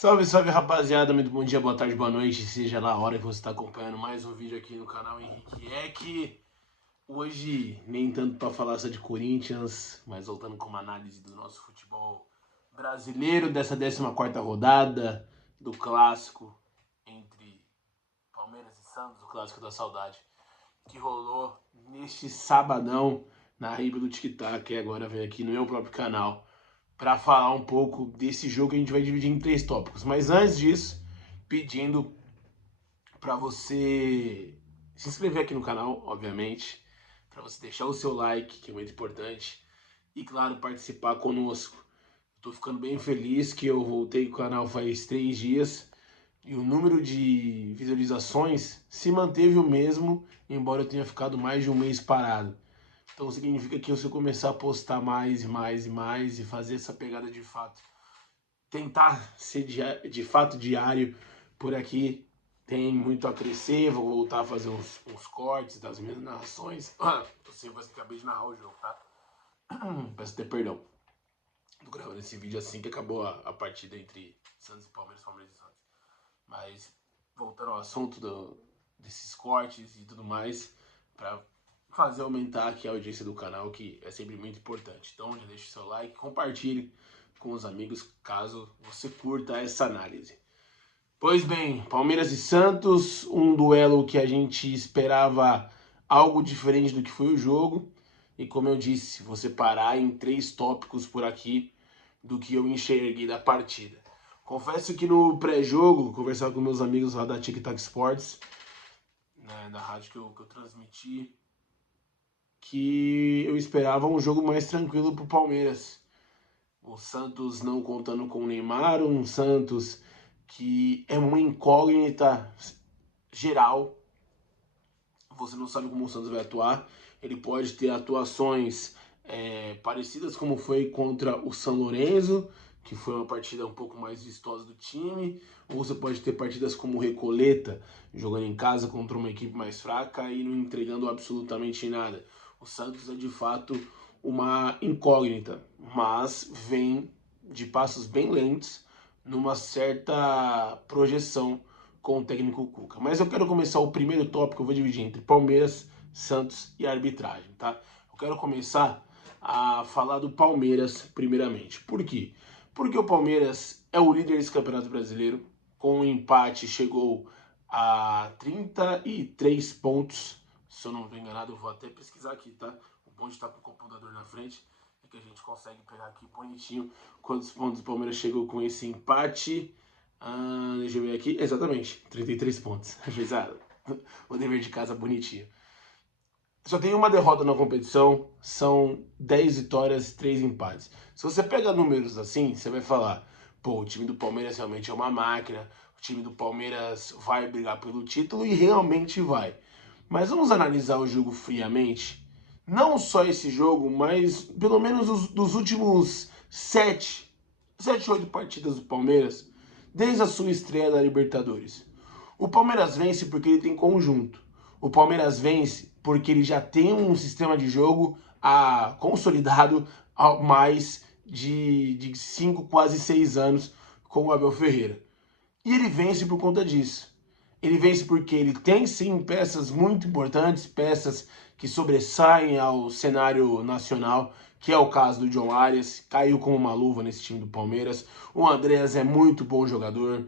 Salve, salve rapaziada, muito bom dia, boa tarde, boa noite, seja lá a hora que você está acompanhando mais um vídeo aqui no canal Henrique Eck. Hoje, nem tanto para falar só de Corinthians, mas voltando com uma análise do nosso futebol brasileiro, dessa 14ª rodada do clássico entre Palmeiras e Santos, o clássico da saudade, que rolou neste sabadão na Riba do Tic Tac, que agora vem aqui no meu próprio canal, para falar um pouco desse jogo que a gente vai dividir em 3 tópicos. Mas antes disso, pedindo para você se inscrever aqui no canal, obviamente, para você deixar o seu like, que é muito importante, e claro, participar conosco. Estou ficando bem feliz que eu voltei com o canal faz 3 dias e o número de visualizações se manteve o mesmo, embora eu tenha ficado mais de um mês parado. Então significa que se eu começar a postar mais e mais e mais e fazer essa pegada de fato, tentar ser de fato diário por aqui, tem muito a crescer. Vou voltar a fazer uns cortes das minhas narrações. Você acabei de narrar o jogo, tá? Peço até perdão. Tô gravando esse vídeo assim que acabou a partida entre Santos e Palmeiras, Palmeiras e Santos. Mas voltando ao assunto desses cortes e tudo mais, para fazer aumentar aqui a audiência do canal, que é sempre muito importante. Então já deixa o seu like, compartilhe com os amigos caso você curta essa análise. Pois bem, Palmeiras e Santos, um duelo que a gente esperava algo diferente do que foi o jogo. E como eu disse, vou separar em 3 tópicos por aqui do que eu enxerguei da partida. Confesso que no pré-jogo, conversava com meus amigos lá da Tic Tac Sports, né, da rádio que eu transmiti, que eu esperava um jogo mais tranquilo pro Palmeiras. O Santos não contando com o Neymar, um Santos que é uma incógnita geral. Você não sabe como o Santos vai atuar. Ele pode ter atuações parecidas como foi contra o São Lourenço, que foi uma partida um pouco mais vistosa do time, ou você pode ter partidas como o Recoleta, jogando em casa contra uma equipe mais fraca e não entregando absolutamente nada. O Santos é de fato uma incógnita, mas vem de passos bem lentos, numa certa projeção com o técnico Cuca. Mas eu quero começar o primeiro tópico, eu vou dividir entre Palmeiras, Santos e arbitragem, tá? Eu quero começar a falar do Palmeiras primeiramente. Por quê? Porque o Palmeiras é o líder desse Campeonato Brasileiro, com um empate chegou a 33 pontos, se eu não estou enganado, eu vou até pesquisar aqui, tá? O bom de estar com o computador na frente é que a gente consegue pegar aqui bonitinho quantos pontos o Palmeiras chegou com esse empate. Deixa eu ver aqui, exatamente, 33 pontos. O dever de casa bonitinho. Só tem uma derrota na competição, são 10 vitórias, 3 empates. Se você pega números assim, você vai falar, pô, o time do Palmeiras realmente é uma máquina, o time do Palmeiras vai brigar pelo título e realmente vai. Mas vamos analisar o jogo friamente. Não só esse jogo, mas pelo menos dos últimos 7, 8 partidas do Palmeiras, desde a sua estreia da Libertadores. O Palmeiras vence porque ele tem conjunto. O Palmeiras vence porque ele já tem um sistema de jogo consolidado há mais de 5, quase 6 anos com o Abel Ferreira. E ele vence por conta disso. Ele vence porque ele tem sim peças muito importantes, peças que sobressaem ao cenário nacional, que é o caso do John Arias, caiu como uma luva nesse time do Palmeiras. O Andreas é muito bom jogador.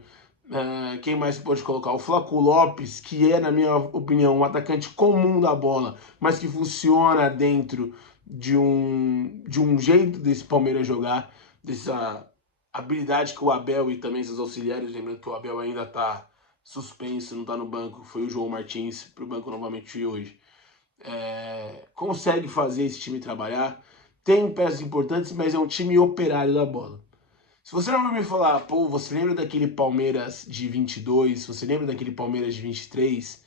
Quem mais pode colocar? O Flaco Lopes, que é, na minha opinião, um atacante comum da bola, mas que funciona dentro de um jeito desse Palmeiras jogar, dessa habilidade que o Abel e também seus auxiliares, lembrando que o Abel ainda está suspenso, não está no banco, foi o João Martins para o banco novamente hoje, consegue fazer esse time trabalhar, tem peças importantes, mas é um time operário da bola. Se você não vai me falar, pô, você lembra daquele Palmeiras de 22, você lembra daquele Palmeiras de 23,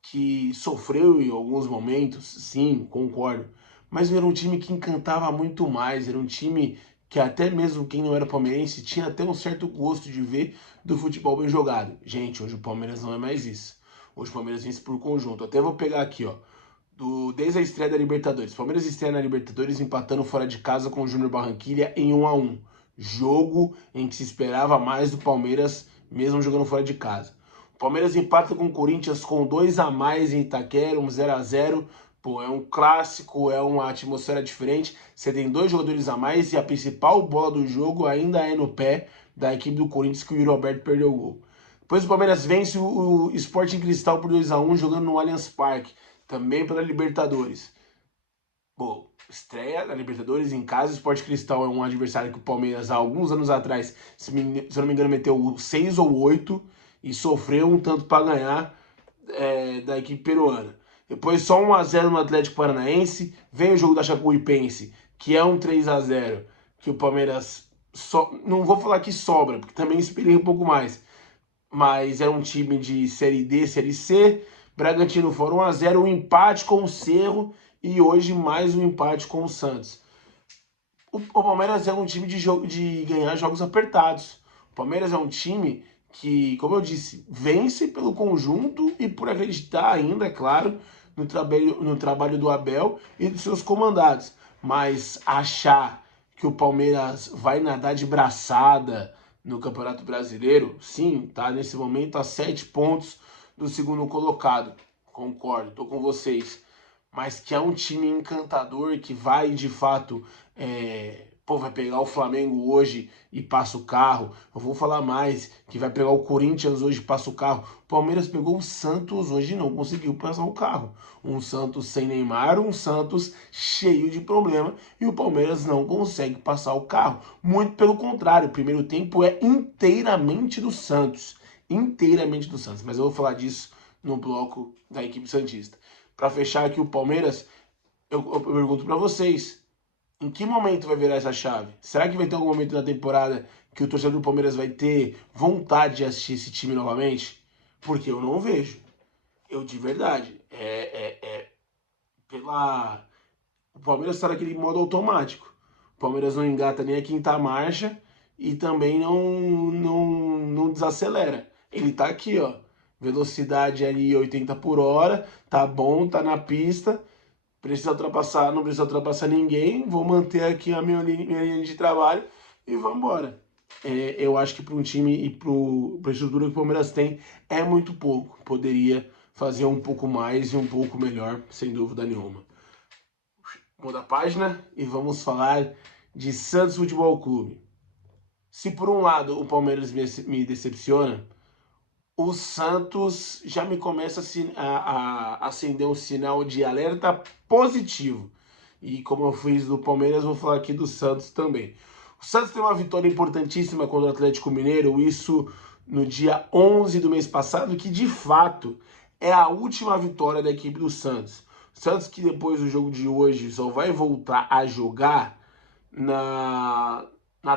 que sofreu em alguns momentos, sim, concordo, mas era um time que encantava muito mais, era um time que até mesmo quem não era palmeirense tinha até um certo gosto de ver do futebol bem jogado. Gente, hoje o Palmeiras não é mais isso. Hoje o Palmeiras vence por conjunto. Até vou pegar aqui, ó, desde a estreia da Libertadores. Palmeiras estreia na Libertadores empatando fora de casa com o Júnior Barranquilla em 1-1. Jogo em que se esperava mais do Palmeiras, mesmo jogando fora de casa. O Palmeiras empata com o Corinthians com 2 a mais em Itaquera, 0 a 0. Pô, é um clássico, é uma atmosfera diferente. Você tem 2 jogadores a mais e a principal bola do jogo ainda é no pé da equipe do Corinthians, que o Yuri Alberto perdeu o gol. Depois o Palmeiras vence o Sporting Cristal por 2 a 1 jogando no Allianz Parque, também pela Libertadores. Bom, estreia na Libertadores em casa. O Sport Cristal é um adversário que o Palmeiras, há alguns anos atrás, se eu não me engano, meteu 6 ou 8 e sofreu um tanto para ganhar da equipe peruana. Depois só 1 a 0 no Atlético Paranaense. Vem o jogo da Chapecoense, que é um 3 a 0 que o Palmeiras não vou falar que sobra, porque também esperei um pouco mais, mas é um time de Série D, Série C. Bragantino fora 1 a 0, um empate com o Cerro e hoje mais um empate com o Santos. O Palmeiras é um time de ganhar jogos apertados. O Palmeiras é um time que, como eu disse, vence pelo conjunto e por acreditar ainda, é claro, no trabalho do Abel e dos seus comandados. Mas achar que o Palmeiras vai nadar de braçada no Campeonato Brasileiro, sim, tá nesse momento a 7 pontos do segundo colocado. Concordo, tô com vocês. Mas que é um time encantador, que vai de fato, vai pegar o Flamengo hoje e passa o carro. Eu vou falar mais, que vai pegar o Corinthians hoje e passa o carro. O Palmeiras pegou o Santos hoje e não conseguiu passar o carro. Um Santos sem Neymar, um Santos cheio de problema e o Palmeiras não consegue passar o carro. Muito pelo contrário, o primeiro tempo é inteiramente do Santos. Inteiramente do Santos, mas eu vou falar disso no bloco da equipe santista. Para fechar aqui o Palmeiras, eu pergunto para vocês, em que momento vai virar essa chave? Será que vai ter algum momento da temporada que o torcedor do Palmeiras vai ter vontade de assistir esse time novamente? Porque eu não vejo. Eu de verdade. O Palmeiras está naquele modo automático. O Palmeiras não engata nem a quinta marcha e também não desacelera. Ele tá aqui, ó. Velocidade ali 80 por hora, tá bom, tá na pista. Precisa ultrapassar, não precisa ultrapassar ninguém. Vou manter aqui a minha linha de trabalho e vamos embora. Eu acho que para um time e para a estrutura que o Palmeiras tem é muito pouco. Poderia fazer um pouco mais e um pouco melhor, sem dúvida nenhuma. Muda a página e vamos falar de Santos Futebol Clube. Se por um lado o Palmeiras me decepciona, o Santos já me começa a acender um sinal de alerta positivo. E como eu fiz do Palmeiras, vou falar aqui do Santos também. O Santos tem uma vitória importantíssima contra o Atlético Mineiro, isso no dia 11 do mês passado, que de fato é a última vitória da equipe do Santos. O Santos que depois do jogo de hoje só vai voltar a jogar na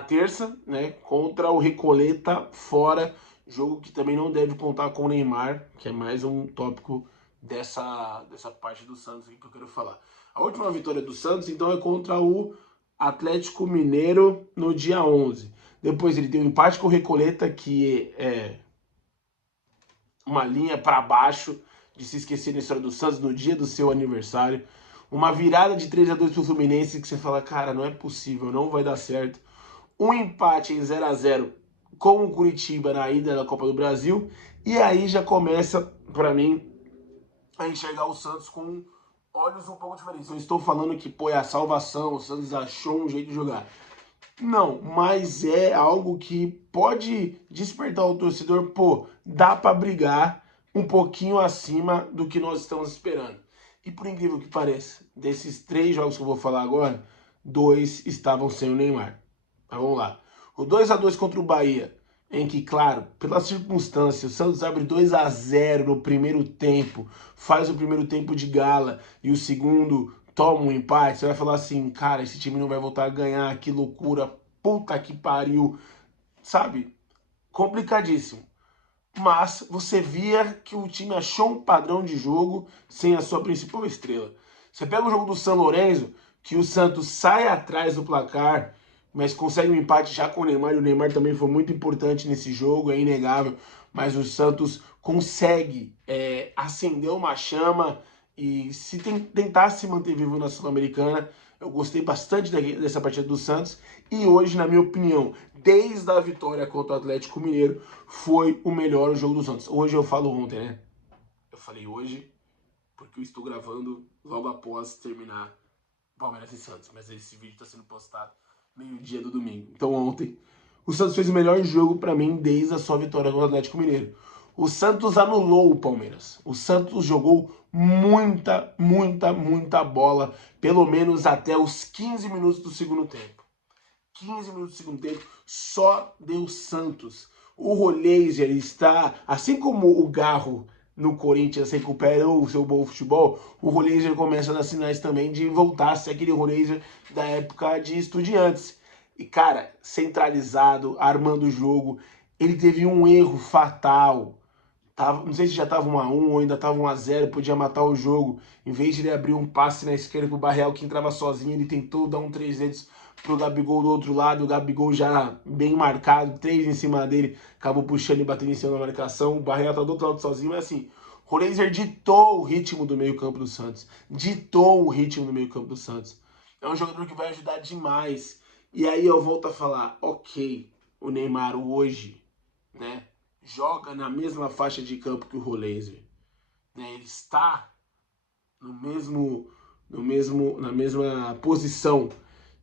terça, né, contra o Recoleta fora. Jogo que também não deve contar com o Neymar, que é mais um tópico dessa parte do Santos que eu quero falar. A última vitória do Santos, então, é contra o Atlético Mineiro no dia 11. Depois ele tem um empate com o Recoleta, que é uma linha para baixo de se esquecer da história do Santos no dia do seu aniversário. Uma virada de 3 a 2 pro Fluminense que você fala, cara, não é possível, não vai dar certo. Um empate em 0 a 0 com o Curitiba na ida da Copa do Brasil. E aí já começa, para mim, a enxergar o Santos com olhos um pouco diferentes. Eu estou falando que, é a salvação, o Santos achou um jeito de jogar. Não, mas é algo que pode despertar o torcedor, dá para brigar um pouquinho acima do que nós estamos esperando. E por incrível que pareça, desses 3 jogos que eu vou falar agora, 2 estavam sem o Neymar. Tá, vamos lá. O 2 a 2 contra o Bahia, em que, claro, pela circunstância, o Santos abre 2 a 0 no primeiro tempo, faz o primeiro tempo de gala e o segundo toma um empate, você vai falar assim, cara, esse time não vai voltar a ganhar, que loucura, puta que pariu, sabe? Complicadíssimo. Mas você via que o time achou um padrão de jogo sem a sua principal estrela. Você pega o jogo do São Lourenço, que o Santos sai atrás do placar, mas consegue um empate já com o Neymar, e o Neymar também foi muito importante nesse jogo, é inegável, mas o Santos consegue acender uma chama e se tentar se manter vivo na Sul-Americana, Eu gostei bastante dessa partida do Santos e hoje, na minha opinião, desde a vitória contra o Atlético Mineiro, foi o melhor jogo do Santos. Hoje eu falo ontem, né? Eu falei hoje porque eu estou gravando logo após terminar Palmeiras e Santos, mas esse vídeo está sendo postado meio-dia do domingo. Então ontem, o Santos fez o melhor jogo para mim desde a sua vitória contra o Atlético Mineiro. O Santos anulou o Palmeiras. O Santos jogou muita bola, pelo menos até os 15 minutos do segundo tempo. 15 minutos do segundo tempo, só deu Santos. O Roleiser está, assim como o Garro no Corinthians recupera o seu bom futebol, o Roleiser começa a dar sinais também de voltar a ser aquele Roleiser da época de Estudiantes. E, cara, centralizado, armando o jogo, ele teve um erro fatal. Não sei se já estava 1-1 ou ainda estava 1-0, podia matar o jogo. Em vez de ele abrir um passe na esquerda pro Barreal, que entrava sozinho, ele tentou dar um 3 dedos pro Gabigol do outro lado. O Gabigol já bem marcado, 3 em cima dele, acabou puxando e batendo em cima da marcação. O Barreal tá do outro lado sozinho, mas assim, o Roleiser ditou o ritmo do meio-campo do Santos. Ditou o ritmo do meio-campo do Santos. É um jogador que vai ajudar demais. E aí eu volto a falar, ok, o Neymar hoje, né, joga na mesma faixa de campo que o Roleiser, né? Ele está na mesma posição,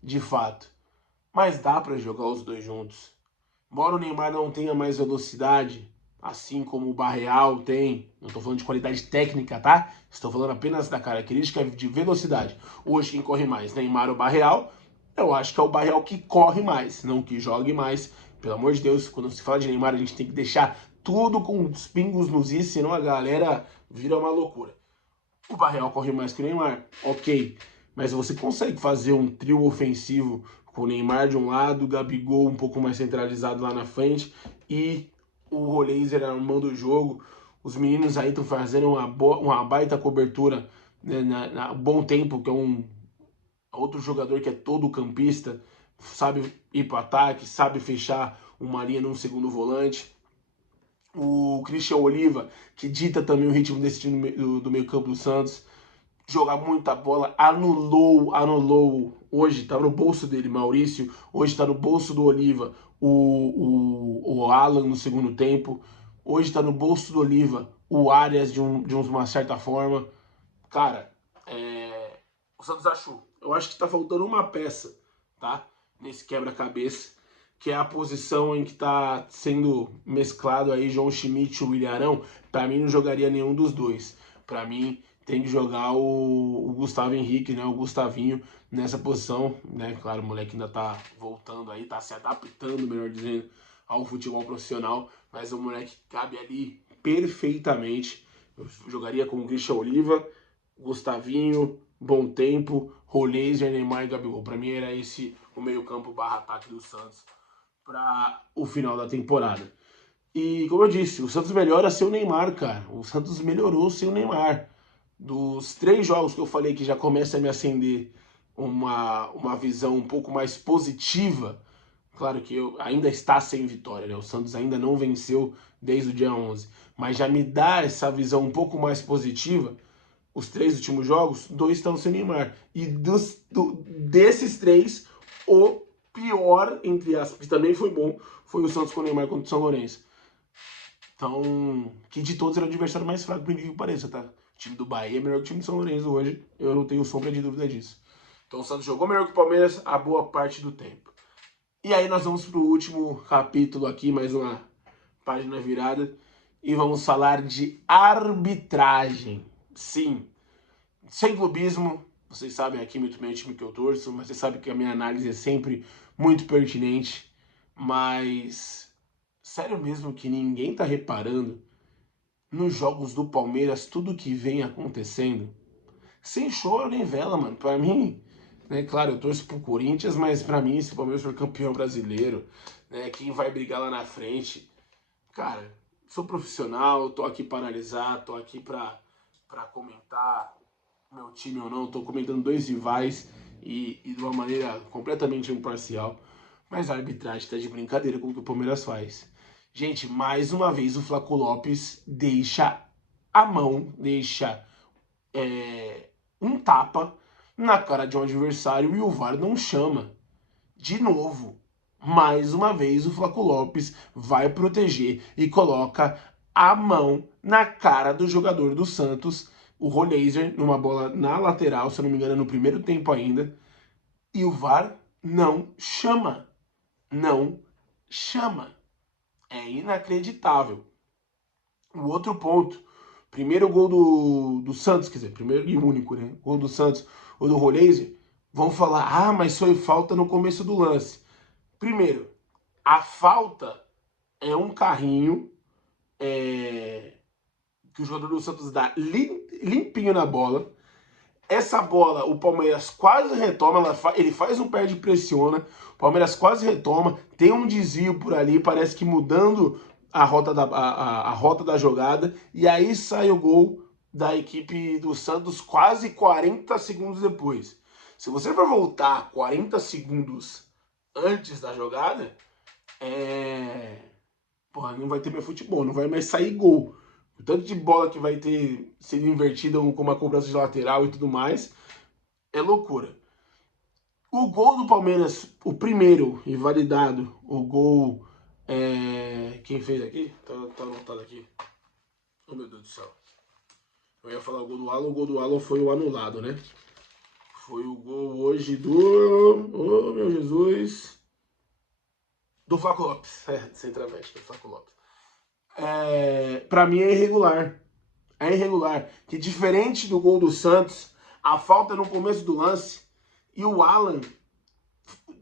de fato. Mas dá para jogar os dois juntos. Embora o Neymar não tenha mais velocidade, assim como o Barreal tem, não estou falando de qualidade técnica, tá? Estou falando apenas da característica de velocidade. Hoje quem corre mais, Neymar ou Barreal? Eu acho que é o Barreal que corre mais, não que jogue mais. Pelo amor de Deus, quando se fala de Neymar, a gente tem que deixar tudo com os pingos nos is, senão a galera vira uma loucura. O Barreal corre mais que o Neymar, ok. Mas você consegue fazer um trio ofensivo com o Neymar de um lado, o Gabigol um pouco mais centralizado lá na frente e o Roleiser armando o jogo. Os meninos aí estão fazendo uma baita cobertura, né, na bom tempo, que é um outro jogador que é todo campista, sabe ir para o ataque, sabe fechar uma linha num segundo volante. O Christian Oliva, que dita também o ritmo desse time do meio campo do Santos, jogar muita bola, anulou, hoje tá no bolso dele, Maurício, hoje tá no bolso do Oliva, o Alan no segundo tempo, hoje tá no bolso do Oliva, o Arias de uma certa forma. Cara, o Santos achou. Eu acho que tá faltando uma peça, tá? Nesse quebra-cabeça, que é a posição em que tá sendo mesclado aí João Schmidt e o Willian Arão. Pra mim não jogaria nenhum dos dois. Pra mim tem que jogar o Gustavo Henrique, né? O Gustavinho nessa posição, né? Claro, o moleque ainda tá voltando aí, tá se adaptando, melhor dizendo, ao futebol profissional, mas o moleque cabe ali perfeitamente. Eu jogaria com o Christian Oliva, Gustavinho, Bom Tempo, Roleiser, Neymar e Gabigol. Para mim era esse o meio-campo barra ataque do Santos para o final da temporada. E como eu disse, o Santos melhora sem o Neymar, cara. O Santos melhorou sem o Neymar. Dos 3 jogos que eu falei que já começa a me acender uma visão um pouco mais positiva, claro que ainda está sem vitória, né? O Santos ainda não venceu desde o dia 11, mas já me dá essa visão um pouco mais positiva. Os 3 últimos jogos, 2 estão sem Neymar. E desses 3, o pior, entre aspas, que também foi bom, foi o Santos com o Neymar contra o São Lourenço. Então, que de todos era o adversário mais fraco, por incrível que pareça, tá? O time do Bahia é melhor que o time do São Lourenço hoje, eu não tenho sombra de dúvida disso. Então o Santos jogou melhor que o Palmeiras a boa parte do tempo. E aí nós vamos pro último capítulo aqui, mais uma página virada, e vamos falar de arbitragem. Sim, sem clubismo, vocês sabem aqui muito bem o time que eu torço, mas vocês sabem que a minha análise é sempre muito pertinente, mas sério mesmo que ninguém tá reparando nos jogos do Palmeiras tudo que vem acontecendo? Sem choro nem vela, mano. Pra mim, né, claro, eu torço pro Corinthians, mas pra mim, se o Palmeiras for campeão brasileiro, né, quem vai brigar lá na frente? Cara, sou profissional, tô aqui para analisar, tô aqui pra comentar meu time ou não, tô comentando 2 rivais e de uma maneira completamente imparcial, mas a arbitragem tá de brincadeira com o que o Palmeiras faz. Gente, mais uma vez o Flaco Lopes deixa a mão, deixa um tapa na cara de um adversário e o VAR não chama. De novo, mais uma vez o Flaco Lopes vai proteger e coloca a mão na cara do jogador do Santos, o Roleiser, numa bola na lateral, se eu não me engano, no primeiro tempo ainda, e o VAR não chama. Não chama. É inacreditável. O outro ponto, primeiro gol do Santos, quer dizer, primeiro e único, né? Gol do Santos ou do Roleiser, vão falar, ah, mas foi falta no começo do lance. Primeiro, a falta é um carrinho que o jogador do Santos dá limpinho na bola. Essa bola, o Palmeiras quase retoma, ele faz um perde e pressiona, o Palmeiras quase retoma, tem um desvio por ali, parece que mudando a rota da jogada, e aí sai o gol da equipe do Santos quase 40 segundos depois. Se você for voltar 40 segundos antes da jogada, porra, não vai ter mais futebol, não vai mais sair gol. O tanto de bola que vai ter sendo invertida com uma cobrança de lateral e tudo mais, é loucura. O gol do Palmeiras, o primeiro invalidado, o gol... quem fez aqui? Tá anotado aqui. Oh, meu Deus do céu. Eu ia falar o gol do Alan foi o anulado, né? Foi o gol hoje do... Oh, meu Jesus... Do Flaco Lopes. Centroavante, do Flaco Lopes. Pra mim é irregular. É irregular. Que diferente do gol do Santos, a falta é no começo do lance e o Alan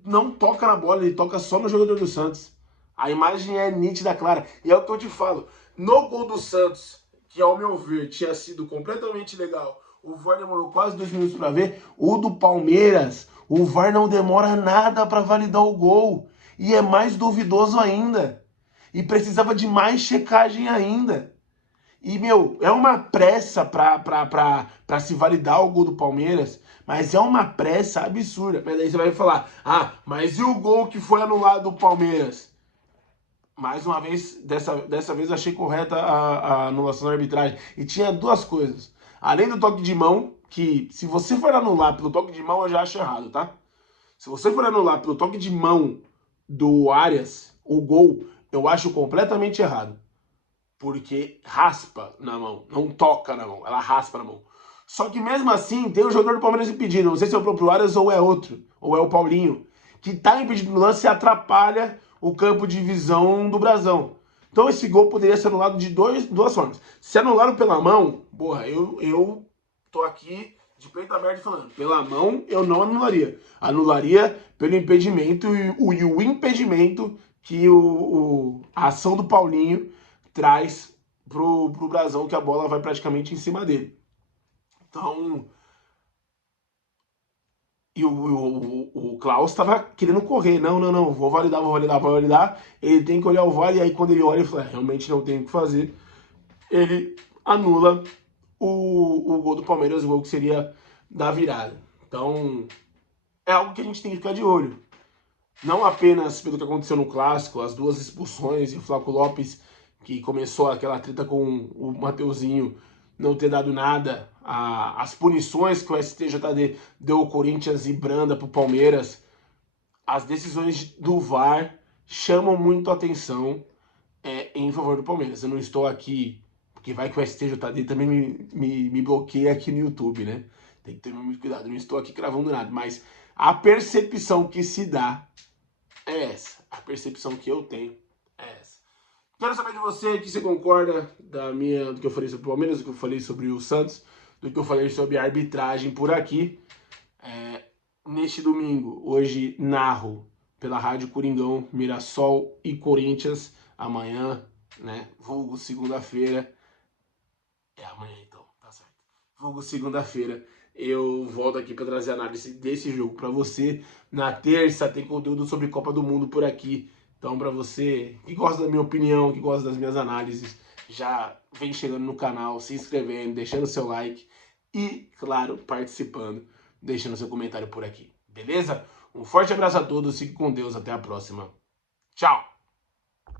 não toca na bola, ele toca só no jogador do Santos. A imagem é nítida, clara. E é o que eu te falo. No gol do Santos, que ao meu ver tinha sido completamente legal, o VAR demorou quase 2 minutos para ver. O do Palmeiras, o VAR não demora nada para validar o gol. E é mais duvidoso ainda. E precisava de mais checagem ainda. E, meu, é uma pressa pra se validar o gol do Palmeiras, mas é uma pressa absurda. Mas aí você vai falar, ah, mas e o gol que foi anulado do Palmeiras? Mais uma vez, dessa vez achei correta a anulação da arbitragem. E tinha duas coisas. Além do toque de mão, que se você for anular pelo toque de mão, eu já acho errado, tá? Se você for anular pelo toque de mão do Arias, o gol, eu acho completamente errado. Porque raspa na mão, não toca na mão, ela raspa na mão. Só que mesmo assim, tem o jogador do Palmeiras impedido, não sei se é o próprio Arias ou é outro, ou é o Paulinho, que tá impedido no lance e atrapalha o campo de visão do Brasão. Então esse gol poderia ser anulado de duas formas. Se anularam pela mão, porra, eu tô aqui de peito aberto falando, pela mão eu não anularia. Anularia pelo impedimento e o impedimento que a ação do Paulinho traz pro Brasão, que a bola vai praticamente em cima dele. Então, e o Klaus estava querendo correr. Não, vou validar. Ele tem que olhar o VAR, e aí quando ele olha, ele fala, realmente não tem o que fazer. Ele anula o gol do Palmeiras, o gol que seria da virada. Então, é algo que a gente tem que ficar de olho. Não apenas pelo que aconteceu no Clássico, as duas expulsões e o Flaco Lopes, que começou aquela treta com o Mateuzinho, não ter dado nada, as punições que o STJD deu ao Corinthians e branda para o Palmeiras, as decisões do VAR chamam muito a atenção em favor do Palmeiras. Eu não estou aqui, porque vai que o STJD também me bloqueia aqui no YouTube, né? Tem que ter muito cuidado, eu não estou aqui cravando nada, mas a percepção que se dá é essa. A percepção que eu tenho é essa. Quero saber de você que você concorda do que eu falei sobre o Palmeiras, do que eu falei sobre o Santos, do que eu falei sobre a arbitragem por aqui. Neste domingo, hoje narro pela Rádio Coringão, Mirassol e Corinthians. Amanhã, né? Vulgo segunda-feira. É amanhã então, tá certo. Vulgo segunda-feira. Eu volto aqui para trazer análise desse jogo para você. Na terça tem conteúdo sobre Copa do Mundo por aqui. Então, para você que gosta da minha opinião, que gosta das minhas análises, já vem chegando no canal, se inscrevendo, deixando seu like e, claro, participando, deixando seu comentário por aqui. Beleza? Um forte abraço a todos, fique com Deus, até a próxima. Tchau!